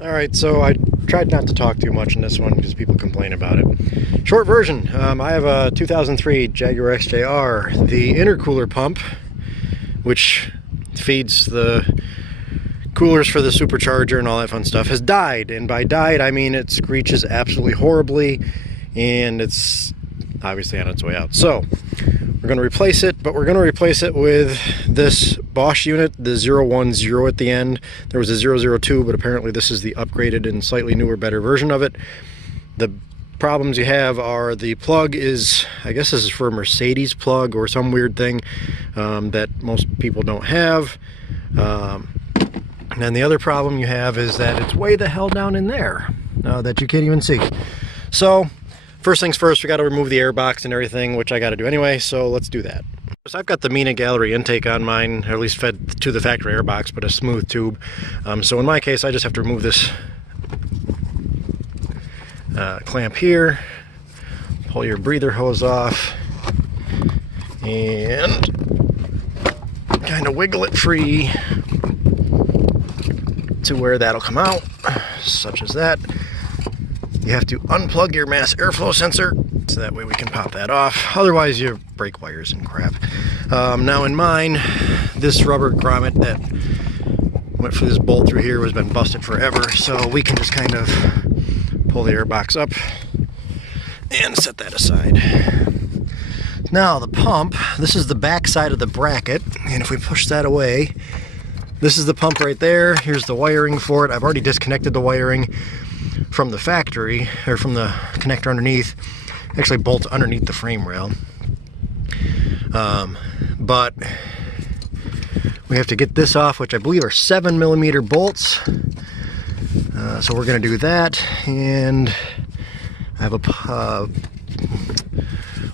Alright, so I tried not to talk too much in this one because people complain about it. Short version, I have a 2003 Jaguar XJR. The intercooler pump, which feeds the coolers for the supercharger and all that fun stuff, has died. And by died, I mean it screeches absolutely horribly, and it's obviously on its way out. So we're going to replace it, but we're going to replace it with this Bosch unit, the 010 at the end. There was a 002, but apparently this is the upgraded and slightly newer, better version of it. The problems you have are the plug is, I guess this is for a Mercedes plug or some weird thing that most people don't have. And then the other problem you have is that it's way the hell down in there that you can't even see. So first things first, we got to remove the air box and everything, which I got to do anyway, so let's do that. So I've got the Mina Gallery intake on mine, or at least fed to the factory air box, but a smooth tube. So in my case, I just have to remove this clamp here, pull your breather hose off, and kind of wiggle it free to where that'll come out, such as that. You have to unplug your mass airflow sensor, so that way we can pop that off. Otherwise, you break wires and crap. Now in mine, this rubber grommet that went through this bolt through here has been busted forever, so we can just kind of pull the air box up and set that aside. Now the pump, this is the back side of the bracket, and if we push that away, this is the pump right there. Here's the wiring for it. I've already disconnected the wiring from the factory, or from the connector underneath. Actually bolts underneath the frame rail. But we have to get this off, which I believe are 7mm bolts. So we're going to do that, and I have a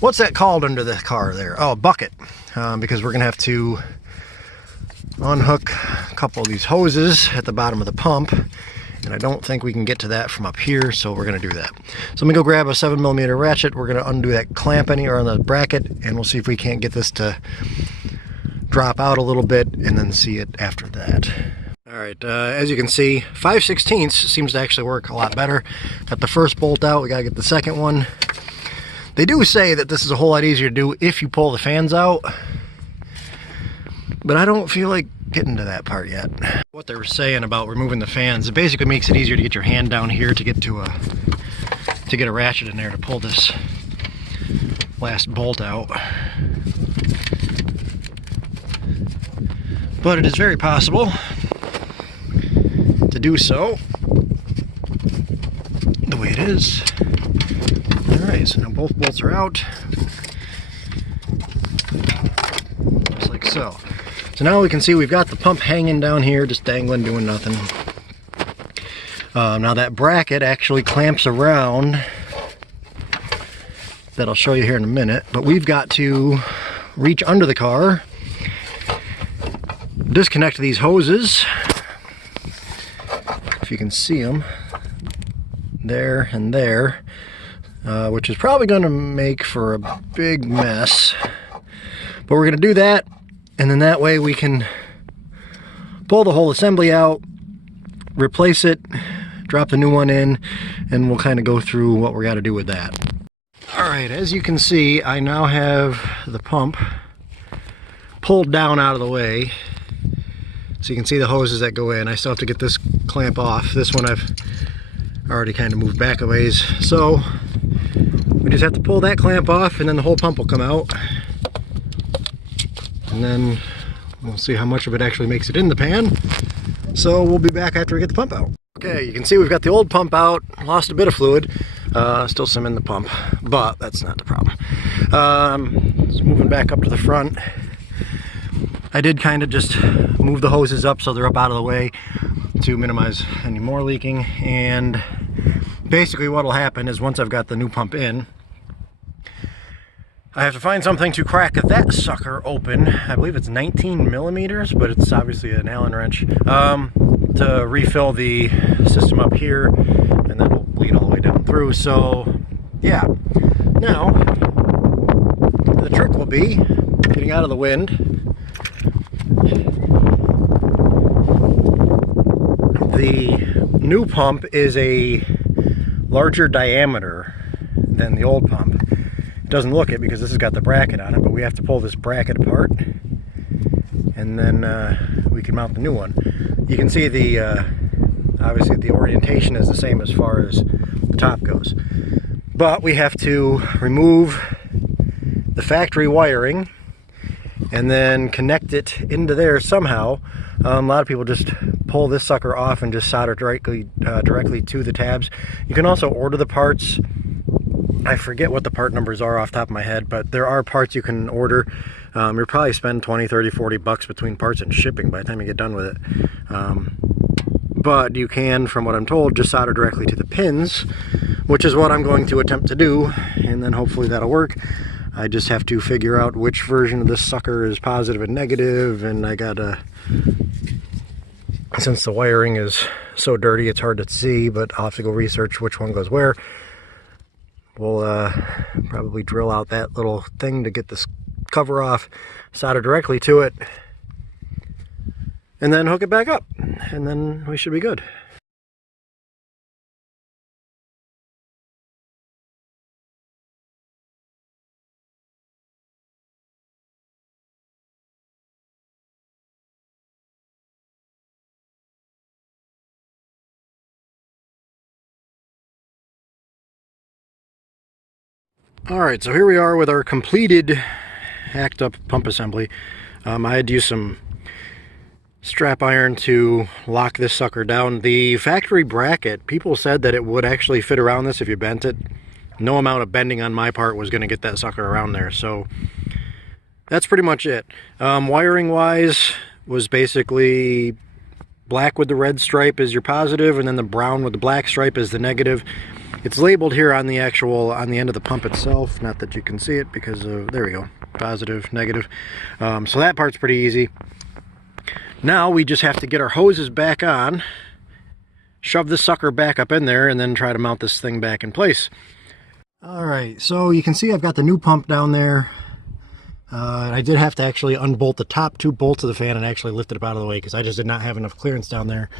what's that called under the car there? Oh, a bucket, because we're going to have to unhook a couple of these hoses at the bottom of the pump, and I don't think we can get to that from up here, so we're going to do that. So let me go grab a 7mm ratchet. We're going to undo that clamp on the bracket, and we'll see if we can't get this to drop out a little bit, and then see it after that. Alright, as you can see, 5/16 seems to actually work a lot better. Got the first bolt out, we got to get the second one. They do say that this is a whole lot easier to do if you pull the fans out, but I don't feel like getting to that part yet. What they were saying about removing the fans, it basically makes it easier to get your hand down here to get to get a ratchet in there to pull this last bolt out. But it is very possible to do so the way it is. Alright, so now both bolts are out, just like so. So now we can see we've got the pump hanging down here, just dangling, doing nothing. Now that bracket actually clamps around, that I'll show you here in a minute, but we've got to reach under the car, disconnect these hoses, if you can see them, there and there, which is probably going to make for a big mess, but we're going to do that, and then that way we can pull the whole assembly out, replace it, drop the new one in, and we'll kind of go through what we got to do with that. Alright, as you can see, I now have the pump pulled down out of the way. So you can see the hoses that go in. I still have to get this clamp off. This one I've already kind of moved back a ways. So we just have to pull that clamp off, and then the whole pump will come out. And then we'll see how much of it actually makes it in the pan. So we'll be back after we get the pump out. Okay, you can see we've got the old pump out, lost a bit of fluid, still some in the pump, but that's not the problem. Just moving back up to the front. I did kind of just move the hoses up so they're up out of the way to minimize any more leaking, and basically what will happen is once I've got the new pump in, I have to find something to crack that sucker open. I believe it's 19mm, but it's obviously an Allen wrench, to refill the system up here, and then it'll bleed all the way down through. So yeah, now the trick will be getting out of the wind. The new pump is a larger diameter than the old pump. It doesn't look it because this has got the bracket on it, but we have to pull this bracket apart, and then we can mount the new one. You can see the obviously the orientation is the same as far as the top goes, but we have to remove the factory wiring and then connect it into there somehow. A lot of people just pull this sucker off and just solder directly to the tabs. You can also order the parts. I forget what the part numbers are off the top of my head, but there are parts you can order. You'll probably spend 20, 30, 40 bucks between parts and shipping by the time you get done with it. But you can, from what I'm told, just solder directly to the pins, which is what I'm going to attempt to do, and then hopefully that'll work. I just have to figure out which version of this sucker is positive and negative, and I gotta, since the wiring is so dirty it's hard to see, but I'll have to go research which one goes where. We'll probably drill out that little thing to get this cover off, solder directly to it, and then hook it back up, and then we should be good. Alright, so here we are with our completed hacked up pump assembly. I had to use some strap iron to lock this sucker down. The factory bracket, people said that it would actually fit around this if you bent it. No amount of bending on my part was going to get that sucker around there, so that's pretty much it. Wiring wise was basically black with the red stripe is your positive, and then the brown with the black stripe is the negative. It's labeled here on the end of the pump itself, not that you can see it because of, there we go, positive, negative. So that part's pretty easy. Now we just have to get our hoses back on, shove this sucker back up in there, and then try to mount this thing back in place. Alright, so you can see I've got the new pump down there. I did have to actually unbolt the top 2 bolts of the fan and actually lift it up out of the way because I just did not have enough clearance down there,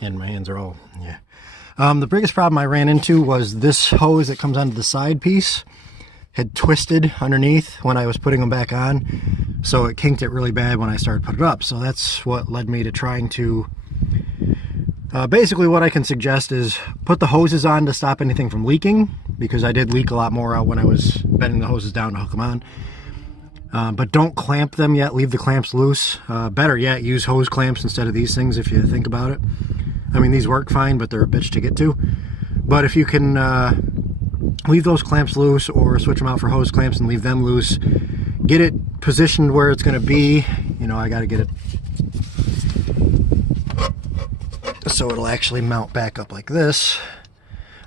and my hands are all, yeah. The biggest problem I ran into was this hose that comes onto the side piece had twisted underneath when I was putting them back on, so it kinked it really bad when I started putting it up. So that's what led me to trying to basically what I can suggest is put the hoses on to stop anything from leaking, because I did leak a lot more out when I was bending the hoses down to hook them on. But don't clamp them yet, leave the clamps loose. Better yet, use hose clamps instead of these things if you think about it. I mean, these work fine, but they're a bitch to get to. But if you can leave those clamps loose or switch them out for hose clamps and leave them loose, get it positioned where it's going to be. You know, I got to get it so it'll actually mount back up like this.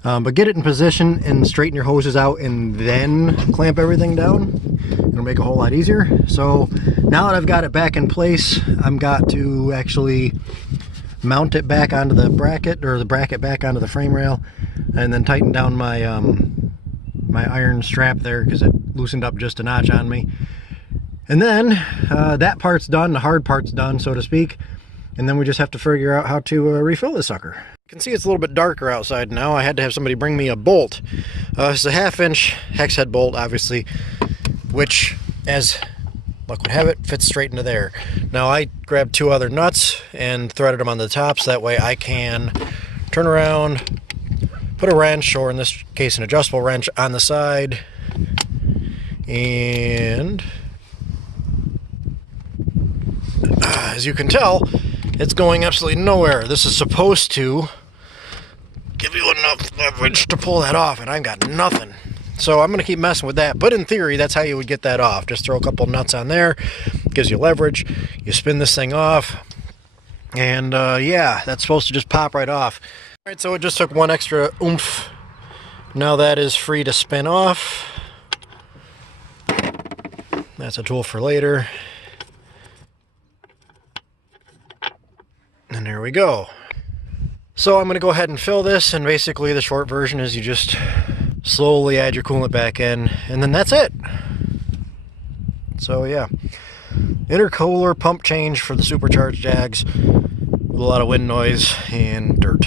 But get it in position and straighten your hoses out and then clamp everything down. It'll make a whole lot easier. So now that I've got it back in place, I've got to actually mount it back onto the bracket, or the bracket back onto the frame rail, and then tighten down my my iron strap there because it loosened up just a notch on me. And then that part's done, the hard part's done, so to speak, and then we just have to figure out how to refill this sucker. You can see it's a little bit darker outside now. I had to have somebody bring me a bolt. It's a 1/2-inch hex head bolt, obviously, which, as luck would have it, fits straight into there. Now I grabbed 2 other nuts and threaded them on the top so that way I can turn around, put a wrench, or in this case an adjustable wrench, on the side, and as you can tell, it's going absolutely nowhere. This is supposed to give you enough leverage to pull that off, and I've got nothing. So I'm going to keep messing with that, but in theory, that's how you would get that off. Just throw a couple nuts on there, gives you leverage, you spin this thing off, and yeah, that's supposed to just pop right off. All right, so it just took 1 extra oomph. Now that is free to spin off. That's a tool for later. And there we go. So I'm going to go ahead and fill this, and basically the short version is you just slowly add your coolant back in, and then that's it. So yeah, intercooler pump change for the supercharged Jags with a lot of wind noise and dirt.